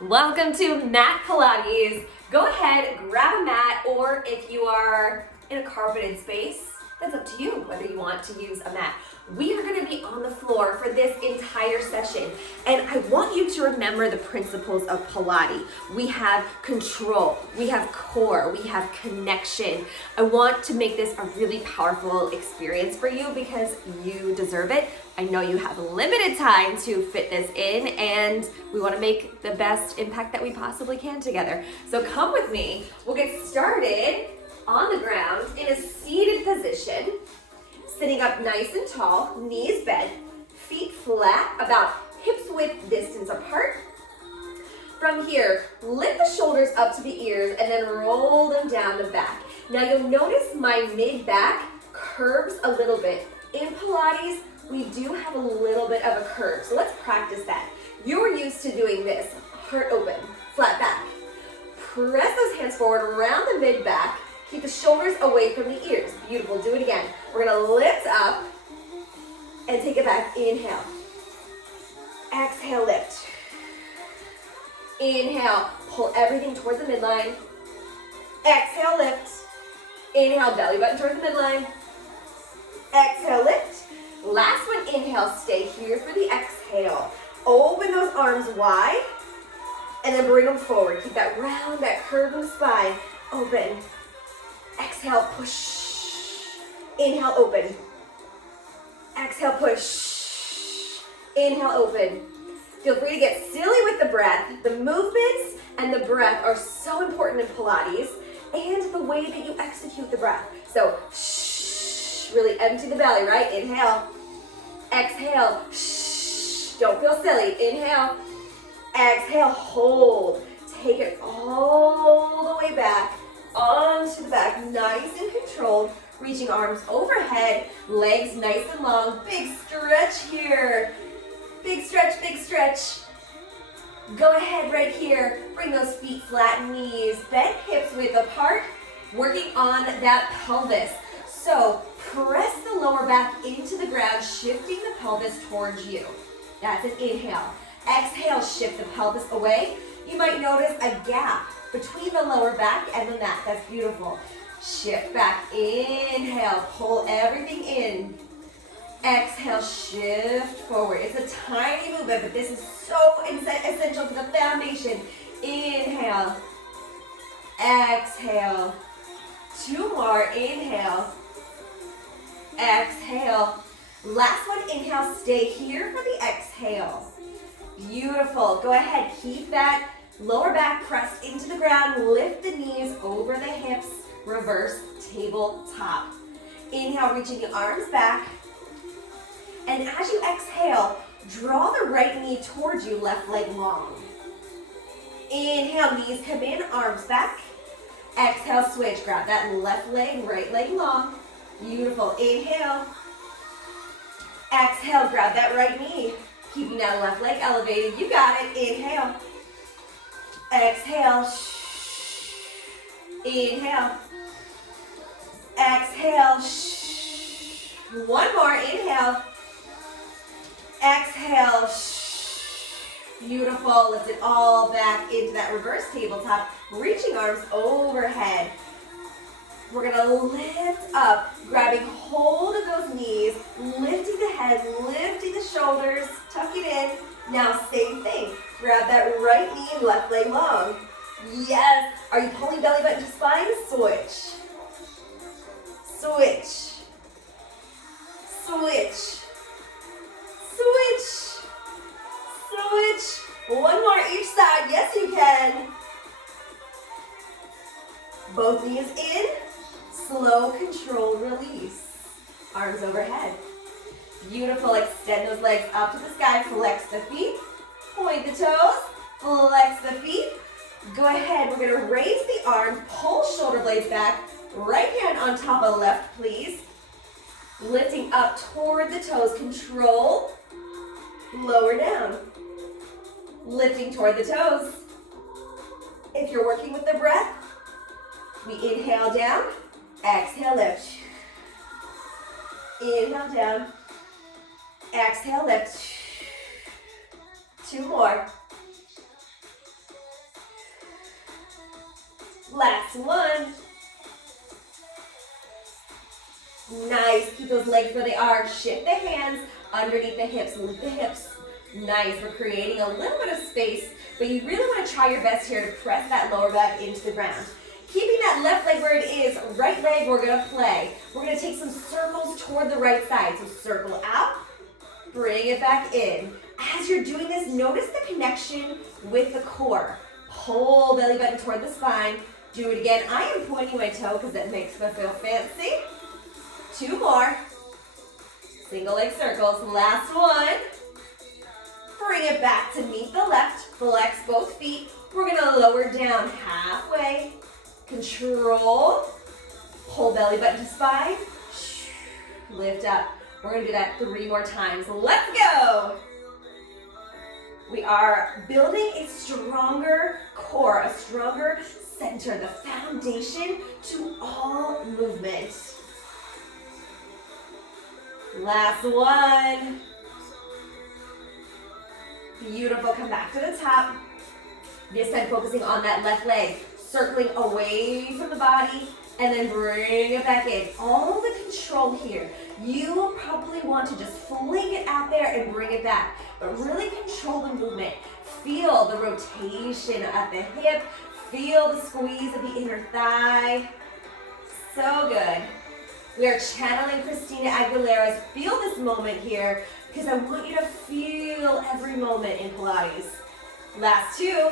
Welcome to Mat Pilates. Go ahead, grab a mat, or if you are in a carpeted space, that's up to you whether you want to use a mat. We are going to be on the floor for this entire session, and I want you to remember the principles of Pilates. We have control, we have core, we have connection. I want to make this a really powerful experience for you because you deserve it. I know you have limited time to fit this in, and we want to make the best impact that we possibly can together. So come with me. We'll get started on the ground in a seated position, sitting up nice and tall, knees bent, feet flat, about hips width distance apart. From here, lift the shoulders up to the ears and then roll them down the back. Now you'll notice my mid-back curves a little bit. In Pilates, we do have a little bit of a curve, so let's practice that. You're used to doing this, heart open, flat back. Press those hands forward around the mid-back. Keep the shoulders away from the ears. Beautiful, do it again. We're gonna lift up and take it back. Inhale. Exhale, lift. Inhale, pull everything towards the midline. Exhale, lift. Inhale, belly button towards the midline. Exhale, lift. Last one, inhale, stay here for the exhale. Open those arms wide and then bring them forward. Keep that round, that curve in the spine. Open. Exhale, push. Inhale, open. Exhale, push. Inhale, open. Feel free to get silly with the breath. The movements and the breath are so important in Pilates and the way that you execute the breath. So, really empty the belly, right? Inhale. Exhale. Don't feel silly. Inhale. Exhale. Hold. Take it all the way back. Onto the back, nice and controlled, reaching arms overhead, legs nice and long, big stretch here, big stretch, big stretch. Go ahead right here, bring those feet flat, knees bent, hips width apart, working on that pelvis. So press the lower back into the ground, shifting the pelvis towards you. That's an inhale. Exhale, shift the pelvis away. You might notice a gap between the lower back and the mat. That's beautiful. Shift back. Inhale. Pull everything in. Exhale. Shift forward. It's a tiny movement, but this is so essential for the foundation. Inhale. Exhale. Two more. Inhale. Exhale. Last one. Inhale. Stay here for the exhale. Beautiful. Go ahead. Keep that lower back pressed into the ground, lift the knees over the hips, reverse tabletop. Inhale, reaching the arms back. And as you exhale, draw the right knee towards you, left leg long. Inhale, knees come in, arms back. Exhale, switch, grab that left leg, right leg long. Beautiful, inhale. Exhale, grab that right knee. Keeping that left leg elevated, you got it, inhale. Exhale. Inhale. Exhale. One more. Inhale. Exhale. Beautiful. Lift it all back into that reverse tabletop. Reaching arms overhead. We're going to lift up, grabbing hold of those knees, lifting the head, lifting the shoulders, tuck it in. Now, same thing. Grab that right knee, left leg long. Yes. Are you pulling belly button to spine? Switch. Switch. Switch. Switch. Switch. One more each side. Yes, you can. Both knees in. Slow, controlled release. Arms overhead. Beautiful. Extend those legs up to the sky. Flex the feet. Point the toes. Flex the feet. Go ahead. We're going to raise the arms. Pull shoulder blades back. Right hand on top of left, please. Lifting up toward the toes. Control. Lower down. Lifting toward the toes. If you're working with the breath, we inhale down. Exhale, lift. Inhale down. Exhale, lift. Two more. Last one. Nice. Keep those legs where they are. Shift the hands underneath the hips. Lift the hips. Nice. We're creating a little bit of space, but you really want to try your best here to press that lower back into the ground. Keeping that left leg where it is, right leg, we're going to play. We're going to take some circles toward the right side. So circle out, bring it back in. As you're doing this, notice the connection with the core. Pull belly button toward the spine. Do it again. I am pointing my toe because that makes me feel fancy. 2 more. Single leg circles. Last one. Bring it back to meet the left. Flex both feet. We're going to lower down halfway. Control. Pull belly button to spine. Lift up. We're going to do that 3 more times. Let's go. We are building a stronger core, a stronger center, the foundation to all movement. Last one. Beautiful. Come back to the top. This time focusing on that left leg, circling away from the body, and then bring it back in. All the control here. You will probably want to just fling it out there and bring it back, but really control the movement. Feel the rotation at the hip. Feel the squeeze of the inner thigh. So good. We are channeling Christina Aguilera's Feel This Moment here because I want you to feel every moment in Pilates. Last 2.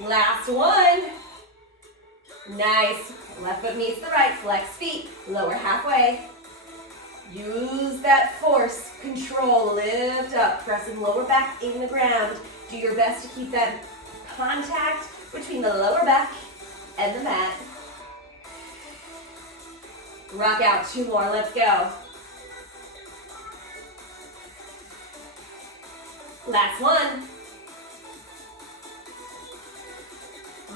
Last one. Nice. Left foot meets the right. Flex feet. Lower halfway. Use that force. Control. Lift up. Pressing lower back in the ground. Do your best to keep that contact between the lower back and the mat. Rock out. 2 more. Let's go. Last one.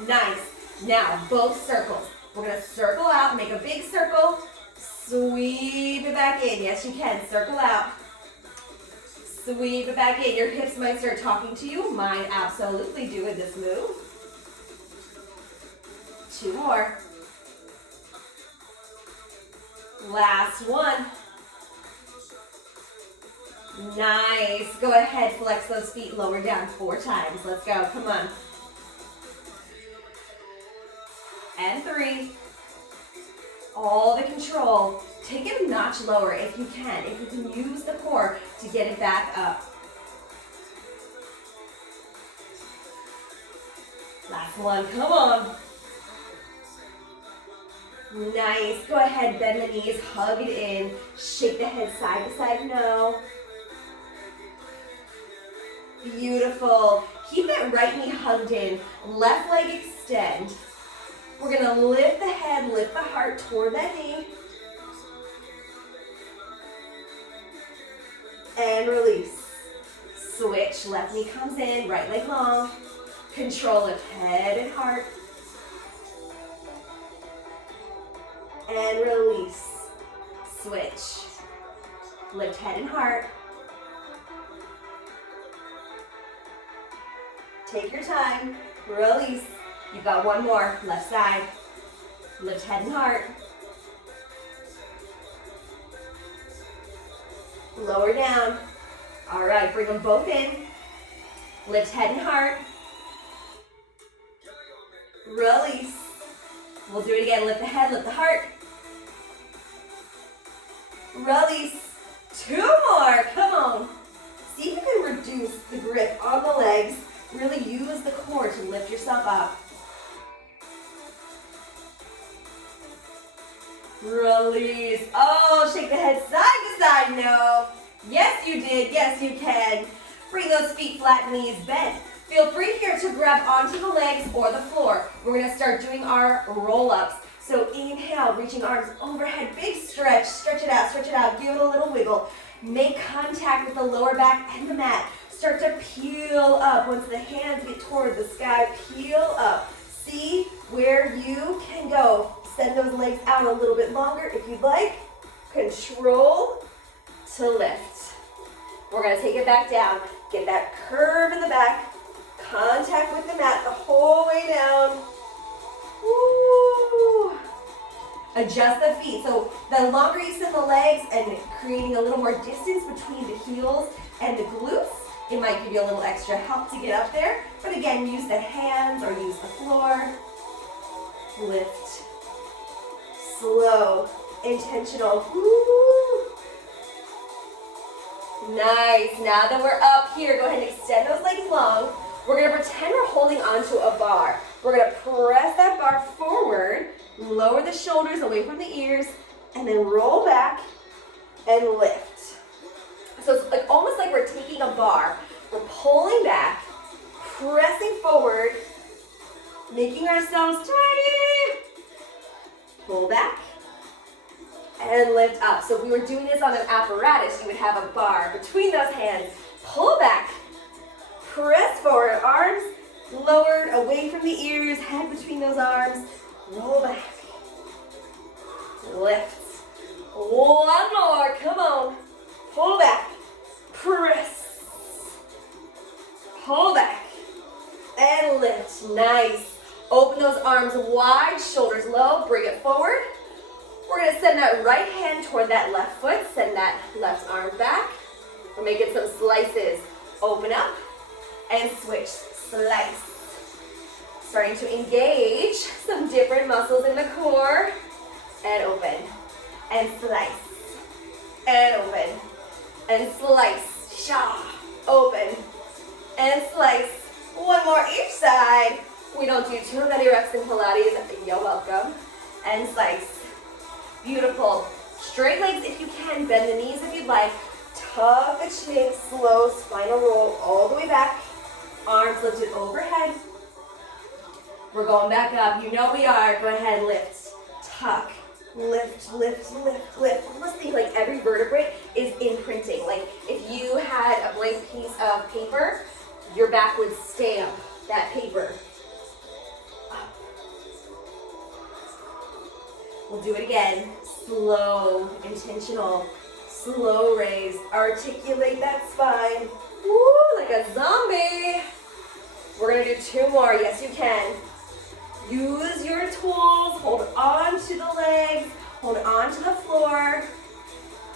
Nice. Now, both circles. We're going to circle out, make a big circle, sweep it back in. Yes, you can. Circle out. Sweep it back in. Your hips might start talking to you. Mine absolutely do in this move. 2 more. Last one. Nice. Go ahead, flex those feet, lower down 4 times. Let's go. Come on. And 3. All the control. Take it a notch lower if you can. If you can use the core to get it back up. Last one. Come on. Nice. Go ahead, bend the knees, hug it in. Shake the head side to side. No. Beautiful. Keep that right knee hugged in. Left leg extend. We're going to lift the head, lift the heart toward that knee. And release. Switch. Left knee comes in, right leg long. Control of head and heart. And release. Switch. Lift head and heart. Take your time. Release. You've got 1 more. Left side. Lift head and heart. Lower down. All right, bring them both in. Lift head and heart. Release. We'll do it again. Lift the head, lift the heart. Release. 2 more. Come on. See if you can reduce the grip on the legs. Really use the core to lift yourself up. Release. Oh, shake the head side to side. No. Yes, you did. Yes, you can. Bring those feet flat, knees bent. Feel free here to grab onto the legs or the floor. We're going to start doing our roll-ups. So inhale, reaching arms overhead. Big stretch. Stretch it out. Stretch it out. Give it a little wiggle. Make contact with the lower back and the mat. Start to peel up. Once the hands get toward the sky, peel up. See where you can go. Send those legs out a little bit longer if you'd like. Control to lift. We're going to take it back down. Get that curve in the back. Contact with the mat the whole way down. Woo. Adjust the feet. So the longer you send the legs and creating a little more distance between the heels and the glutes, it might give you a little extra help to get up there. But again, use the hands or use the floor. Lift. Slow. Intentional. Woo. Nice. Now that we're up here, go ahead and extend those legs long. We're going to pretend we're holding onto a bar. We're going to press that bar forward, lower the shoulders away from the ears, and then roll back and lift. So it's like almost like we're taking a bar. We're pulling back, pressing forward, making ourselves tiny. Pull back and lift up. So if we were doing this on an apparatus, you would have a bar between those hands. Pull back. Press forward, arms lowered away from the ears, head between those arms. Roll back. Lift. One more, come on. Pull back. Press. Pull back. And lift. Nice. Open those arms wide, shoulders low, bring it forward. We're going to send that right hand toward that left foot. Send that left arm back. We're making some slices. Open up. And switch, slice. Starting to engage some different muscles in the core. And open. And slice. And open. And slice. Shaw. Open. And slice. One more each side. We don't do too many reps in Pilates. You're welcome. And slice. Beautiful. Straight legs if you can. Bend the knees if you'd like. Tuck the chin. Slow spinal roll all the way back. Arms lifted overhead. We're going back up. You know we are. Go ahead, lift. Tuck. Lift, lift, lift, lift. Almost think like every vertebrae is imprinting. Like if you had a blank piece of paper, your back would stamp that paper. Up. We'll do it again. Slow, intentional, slow raise. Articulate that spine. Woo, like a zombie. We're going to do two more. Yes, you can. Use your tools. Hold on to the legs. Hold on to the floor.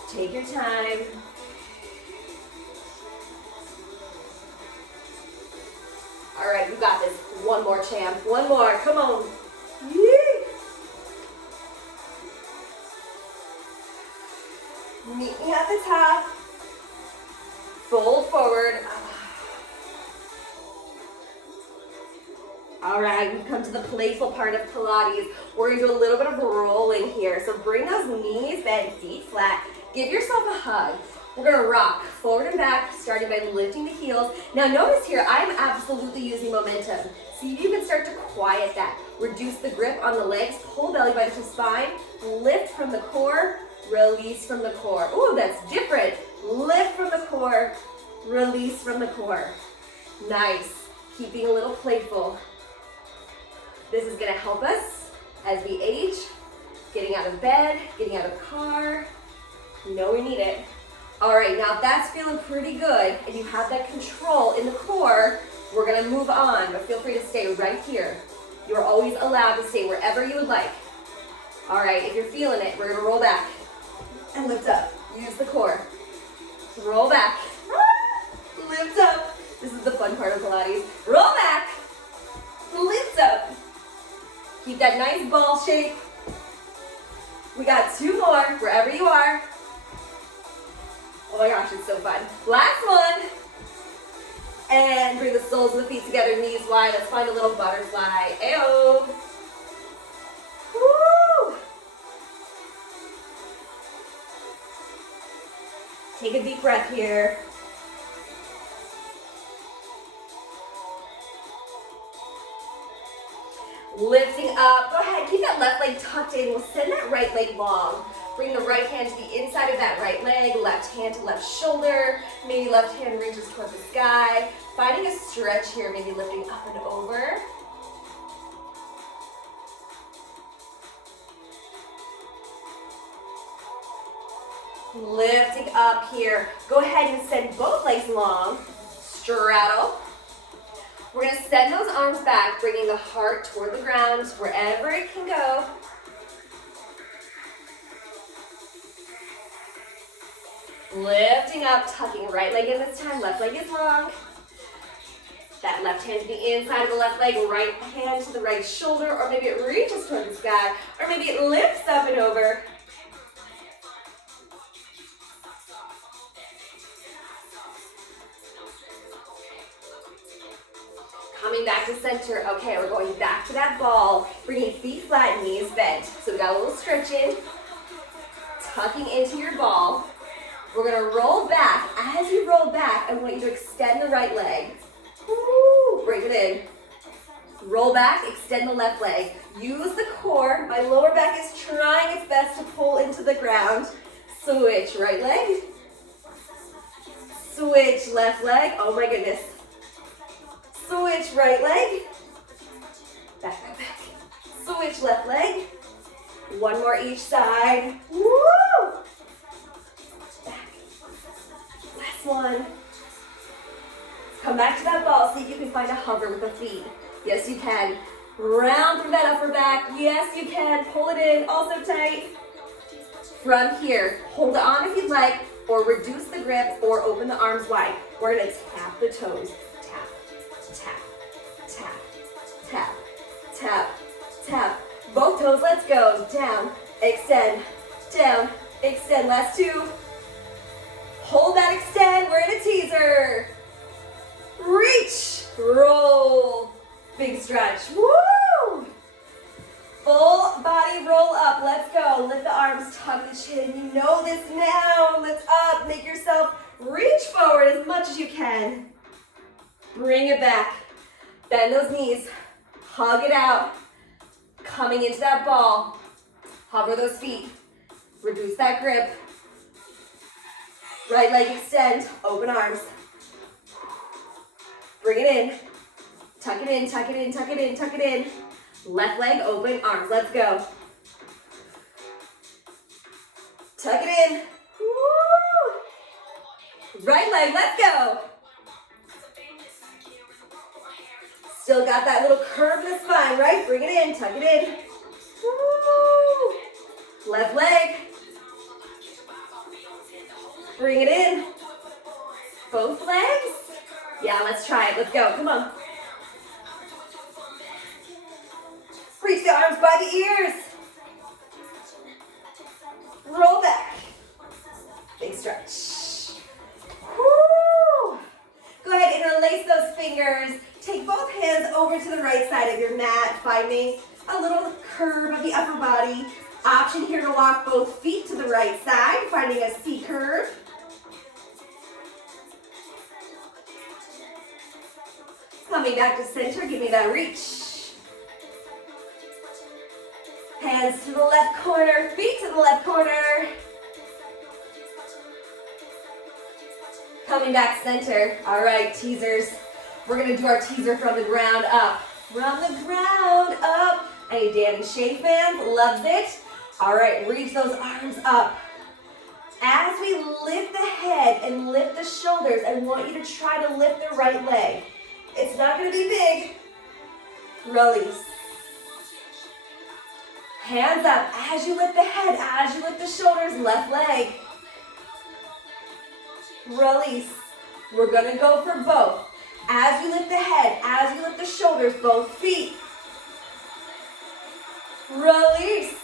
Take your time. All right, you got this. One more, champ. One more. Come on. Yee. Meet me at the top. Fold forward. All right, we've come to the playful part of Pilates. We're gonna do a little bit of rolling here. So bring those knees bent, feet flat. Give yourself a hug. We're gonna rock forward and back, starting by lifting the heels. Now notice here, I'm absolutely using momentum. See if you can start to quiet that. Reduce the grip on the legs, pull belly button to spine, lift from the core, release from the core. Ooh, that's different. Lift from the core, release from the core. Nice, keeping a little playful. This is gonna help us as we age, getting out of bed, getting out of the car. You know we need it. All right, now if that's feeling pretty good and you have that control in the core, we're gonna move on, but feel free to stay right here. You're always allowed to stay wherever you would like. All right, if you're feeling it, we're gonna roll back and lift up. Use the core. Roll back. Lift up. This is the fun part of Pilates. Roll back. Lift up. Keep that nice ball shape. We got two more, wherever you are. Oh my gosh, it's so fun. Last one. And bring the soles of the feet together, knees wide. Let's find a little butterfly. Ayo. Woo. Take a deep breath here. Lifting up. Go ahead, keep that left leg tucked in. We'll send that right leg long. Bring the right hand to the inside of that right leg, left hand to left shoulder. Maybe left hand reaches toward the sky. Finding a stretch here, maybe lifting up and over. Lifting up here. Go ahead and send both legs long. Straddle. We're gonna send those arms back, bringing the heart toward the ground, wherever it can go. Lifting up, tucking right leg in this time, left leg is long. That left hand to the inside of the left leg, right hand to the right shoulder, or maybe it reaches toward the sky, or maybe it lifts up and over. Coming back to center. Okay, we're going back to that ball, bringing feet flat, knees bent. So we got a little stretch in, tucking into your ball. We're gonna roll back. As you roll back, I want you to extend the right leg. Woo, bring it in. Roll back, extend the left leg. Use the core. My lower back is trying its best to pull into the ground. Switch right leg. Switch left leg. Oh my goodness. Switch right leg. Back, back, back. Switch left leg. One more each side. Woo! Back. Last one. Come back to that ball, see if you can find a hover with the feet. Yes, you can. Round through that upper back. Yes, you can. Pull it in, also tight. From here, hold on if you'd like, or reduce the grip, or open the arms wide. We're gonna tap the toes. Tap, tap, tap, tap, tap, tap. Both toes, let's go. Down, extend, down, extend. Last two. Hold that extend, we're in a teaser. Reach, roll, big stretch, woo! Full body roll up, let's go. Lift the arms, tuck the chin. You know this now. Lift up, make yourself reach forward as much as you can. Bring it back. Bend those knees, hug it out. Coming into that ball, hover those feet. Reduce that grip. Right leg extend, open arms. Bring it in. Tuck it in, tuck it in, tuck it in, tuck it in. Left leg, open arms. Let's go. Tuck it in. Woo! Right leg, let's go. Still got that little curve in the spine, right? Bring it in, tuck it in. Woo! Left leg. Bring it in. Both legs. Yeah, let's try it. Let's go. Come on. Reach the arms by the ears. Roll back. Big stretch. Woo! Go ahead, interlace those fingers. Take both hands over to the right side of your mat, finding a little curve of the upper body. Option here to walk both feet to the right side, finding a C curve. Coming back to center, give me that reach. Hands to the left corner, feet to the left corner. Coming back center. All right, teasers. We're gonna do our teaser from the ground up. From the ground up. I need Dan and Shay fans, loves it. All right, reach those arms up. As we lift the head and lift the shoulders, I want you to try to lift the right leg. It's not gonna be big. Release. Hands up as you lift the head, as you lift the shoulders, left leg. Release. We're gonna go for both. As you lift the head, as you lift the shoulders, both feet. Release.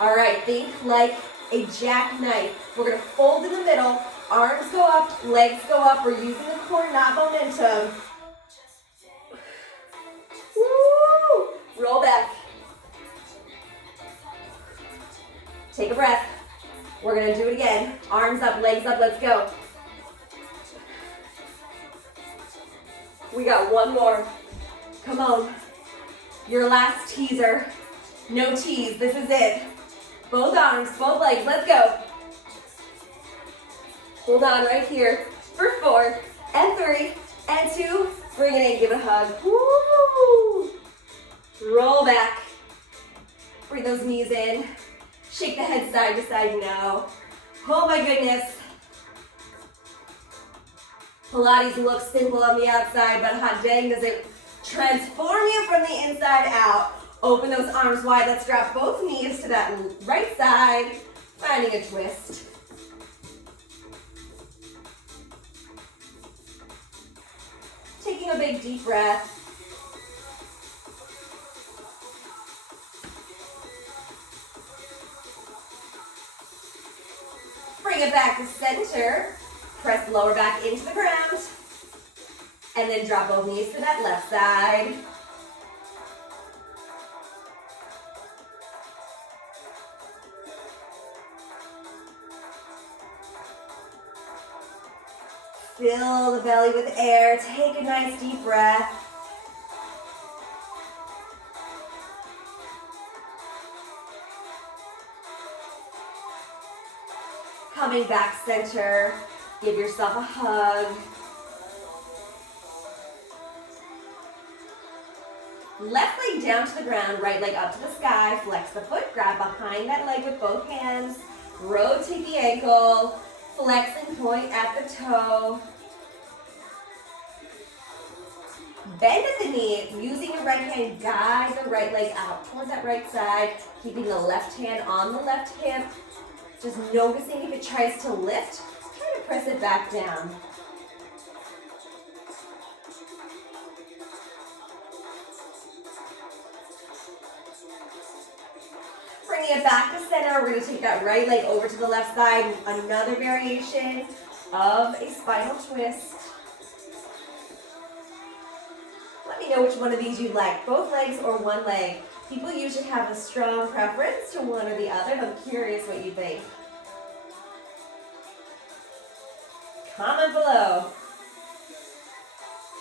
All right, think like a jackknife. We're gonna fold in the middle, arms go up, legs go up. We're using the core, not momentum. Woo! Roll back. Take a breath. We're gonna do it again. Arms up, legs up, let's go. We got one more. Come on. Your last teaser. No tease, this is it. Both arms, both legs, let's go. Hold on right here for 4 and 3 and 2. Bring it in, give it a hug. Woo! Roll back. Bring those knees in. Shake the head side to side now. Oh my goodness. Pilates looks simple on the outside, but hot dang, does it transform you from the inside out. Open those arms wide. Let's drop both knees to that right side, finding a twist. Taking a big deep breath. Bring it back to center. Press the lower back into the ground. And then drop both knees to that left side. Fill the belly with air. Take a nice deep breath. Coming back center. Give yourself a hug. Left leg down to the ground, right leg up to the sky. Flex the foot, grab behind that leg with both hands. Rotate the ankle. Flex and point at the toe. Bend at the knee, using your right hand, guide the right leg out towards that right side, keeping the left hand on the left hip. Just noticing if it tries to lift, try to press it back down. Bringing it back to center, we're going to take that right leg over to the left side. Another variation of a spinal twist. Let me know which one of these you like, both legs or one leg. People usually have a strong preference to one or the other. I'm curious what you think. Comment below.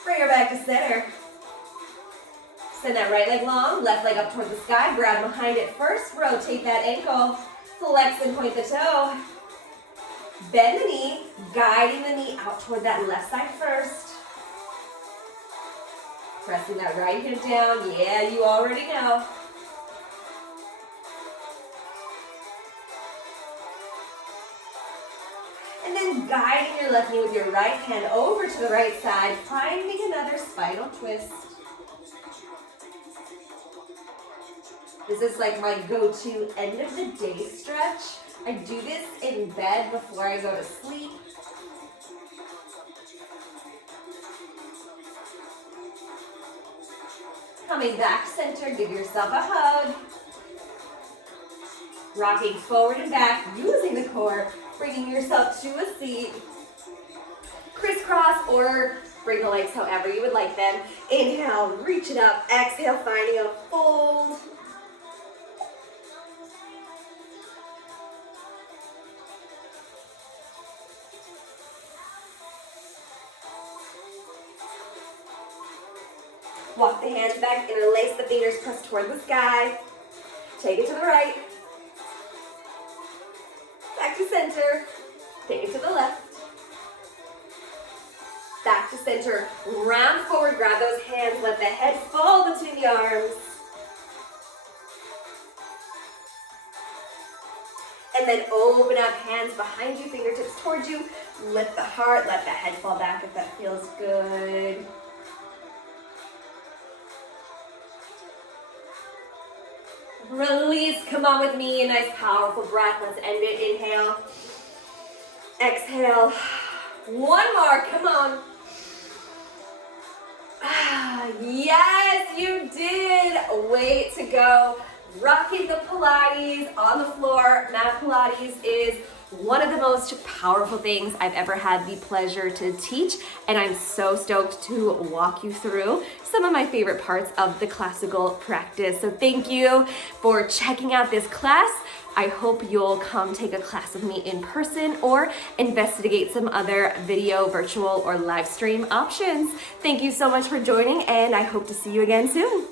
Bring her back to center. Send that right leg long, left leg up toward the sky. Grab behind it first. Rotate that ankle. Flex and point the toe. Bend the knee, guiding the knee out toward that left side first. Pressing that right hip down. Yeah, you already know. And then guiding your left knee with your right hand over to the right side, finding another spinal twist. This is like my go-to end of the day stretch. I do this in bed before I go to sleep. Coming back center, give yourself a hug. Rocking forward and back, using the core, bringing yourself to a seat. Crisscross or bring the legs however you would like them. Inhale, reach it up. Exhale, finding a fold. Walk the hands back, interlace the fingers, press toward the sky. Take it to the right. Back to center. Take it to the left. Back to center. Round forward, grab those hands, let the head fall between the arms. And then open up, hands behind you, fingertips towards you. Lift the heart, let the head fall back if that feels good. Release, come on with me, a nice powerful breath. Let's end it, inhale. Exhale. One more, come on. Yes, you did. Way to go. Rocking the Pilates on the floor. Mat Pilates is one of the most powerful things I've ever had the pleasure to teach, and I'm so stoked to walk you through some of my favorite parts of the classical practice. So thank you for checking out this class. I hope you'll come take a class with me in person or investigate some other video, virtual, or live stream options. Thank you so much for joining, and I hope to see you again soon.